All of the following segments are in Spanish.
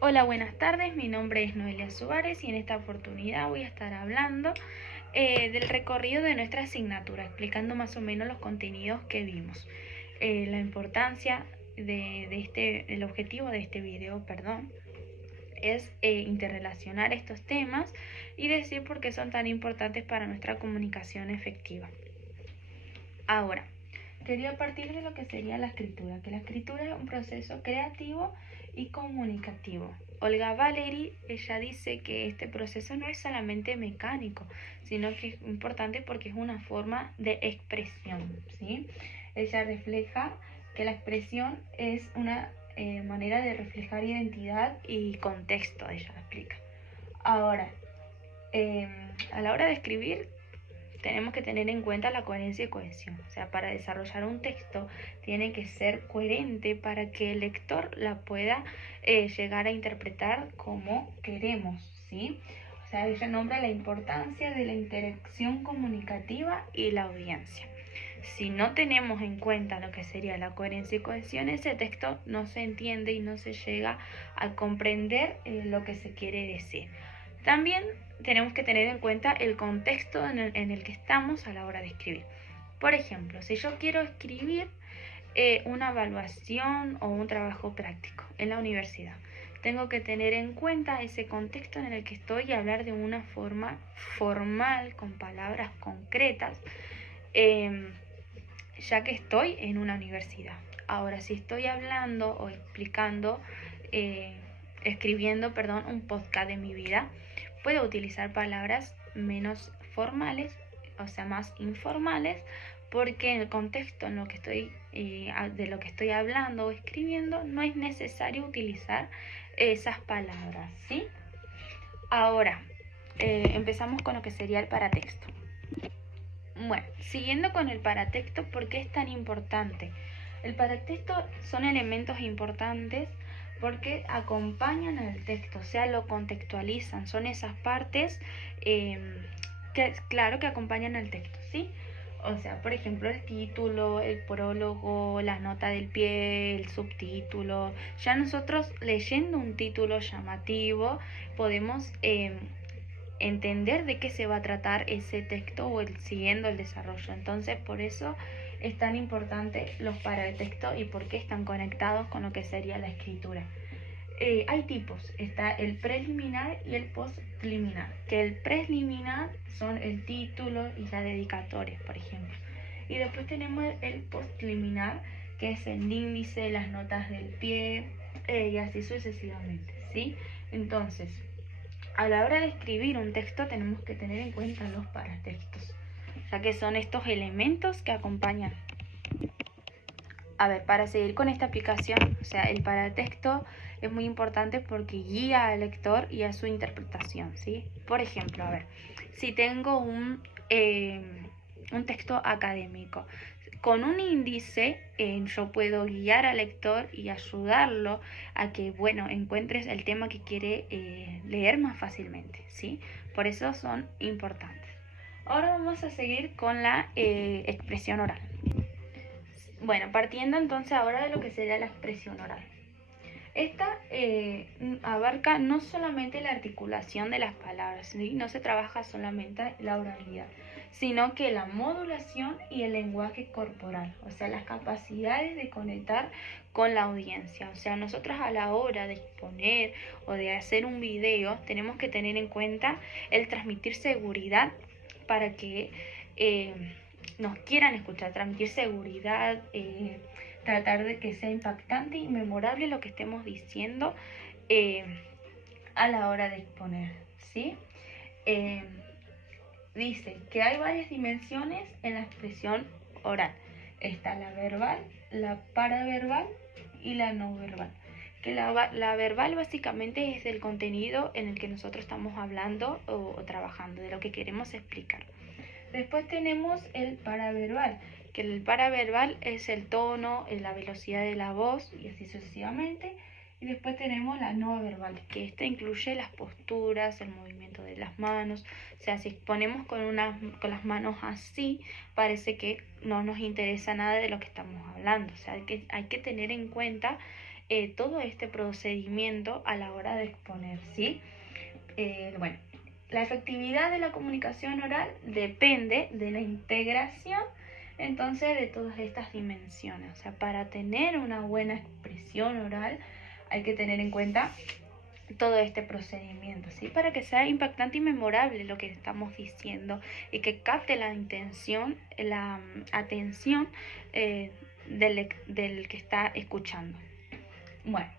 Hola, buenas tardes. Mi nombre es Noelia Suárez y en esta oportunidad voy a estar hablando del recorrido de nuestra asignatura, explicando más o menos los contenidos que vimos. La importancia el objetivo de este video, perdón, es interrelacionar estos temas y decir por qué son tan importantes para nuestra comunicación efectiva. Ahora, quería partir de lo que sería la escritura, que la escritura es un proceso creativo y comunicativo. Olga Valeri, ella dice que este proceso no es solamente mecánico, sino que es importante porque es una forma de expresión, ¿sí? Ella refleja que la expresión es una manera de reflejar identidad y contexto, ella explica. Ahora, a la hora de escribir tenemos que tener en cuenta la coherencia y cohesión. O sea, para desarrollar un texto tiene que ser coherente para que el lector la pueda llegar a interpretar como queremos, ¿sí? O sea, ella nombra la importancia de la interacción comunicativa y la audiencia. Si no tenemos en cuenta lo que sería la coherencia y cohesión, ese texto no se entiende y no se llega a comprender lo que se quiere decir. También tenemos que tener en cuenta el contexto en el que estamos a la hora de escribir. Por ejemplo, si yo quiero escribir una evaluación o un trabajo práctico en la universidad, tengo que tener en cuenta ese contexto en el que estoy y hablar de una forma formal, con palabras concretas, ya que estoy en una universidad. Ahora, si estoy hablando o explicando, escribiendo, perdón, un podcast de mi vida, puedo utilizar palabras menos formales, o sea, más informales, porque en el contexto en lo que estoy, de lo que estoy hablando o escribiendo, no es necesario utilizar esas palabras, ¿sí? Ahora, empezamos con lo que sería el paratexto. Bueno, siguiendo con el paratexto, ¿por qué es tan importante? El paratexto son elementos importantes porque acompañan al texto, o sea, lo contextualizan, son esas partes claro, que acompañan al texto, ¿sí? O sea, por ejemplo, el título, el prólogo, la nota del pie, el subtítulo. Ya nosotros leyendo un título llamativo podemos entender de qué se va a tratar ese texto o siguiendo el desarrollo. Entonces, por eso es tan importante los paratextos y por qué están conectados con lo que sería la escritura. Hay tipos, está el preliminar y el postliminar, que el preliminar son el título y la dedicatoria, por ejemplo. Y después tenemos el postliminar, que es el índice, las notas del pie, y así sucesivamente, ¿sí? Entonces, a la hora de escribir un texto tenemos que tener en cuenta los paratextos, ya que son estos elementos que acompañan. A ver, para seguir con esta aplicación, o sea, el paratexto es muy importante porque guía al lector y a su interpretación, ¿sí? Por ejemplo, a ver, si tengo un texto académico, con un índice yo puedo guiar al lector y ayudarlo a que, bueno, encuentres el tema que quiere leer más fácilmente, ¿sí? Por eso son importantes. Ahora vamos a seguir con la expresión oral. Bueno, partiendo entonces ahora de lo que sería la expresión oral. Esta abarca no solamente la articulación de las palabras, ¿sí? No se trabaja solamente la oralidad, sino que la modulación y el lenguaje corporal, o sea, las capacidades de conectar con la audiencia. O sea, nosotros a la hora de exponer o de hacer un video tenemos que tener en cuenta el transmitir seguridad para que nos quieran escuchar, transmitir seguridad, tratar de que sea impactante y memorable lo que estemos diciendo eh, a la hora de exponer, ¿sí? Eh, Dice que hay varias dimensiones en la expresión oral. Está la verbal, la paraverbal y la no verbal. Que la verbal básicamente es el contenido en el que nosotros estamos hablando o trabajando, de lo que queremos explicar. Después tenemos el paraverbal, que el paraverbal es el tono, la velocidad de la voz y así sucesivamente. Y después tenemos la no verbal, que esta incluye las posturas, el movimiento de las manos. O sea, si ponemos con las manos así, parece que no nos interesa nada de lo que estamos hablando. O sea, hay que tener en cuenta todo este procedimiento a la hora de exponer, ¿sí? Bueno, la efectividad de la comunicación oral depende de la integración entonces de todas estas dimensiones. O sea, para tener una buena expresión oral hay que tener en cuenta todo este procedimiento, ¿sí? Para que sea impactante y memorable lo que estamos diciendo y que capte la intención, la atención del que está escuchando. Bueno,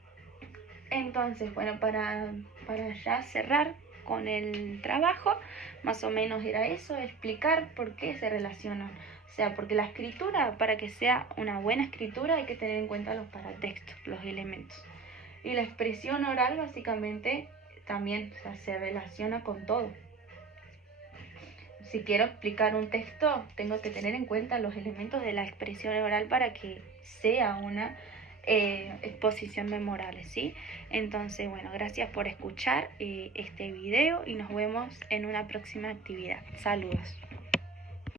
entonces, bueno, para ya cerrar con el trabajo, más o menos era eso, explicar por qué se relacionan. O sea, porque la escritura, para que sea una buena escritura, hay que tener en cuenta los paratextos, los elementos. Y la expresión oral básicamente también, o sea, se relaciona con todo. Si quiero explicar un texto, tengo que tener en cuenta los elementos de la expresión oral para que sea una exposición memorable, ¿sí? Entonces, bueno, gracias por escuchar este video y nos vemos en una próxima actividad. Saludos.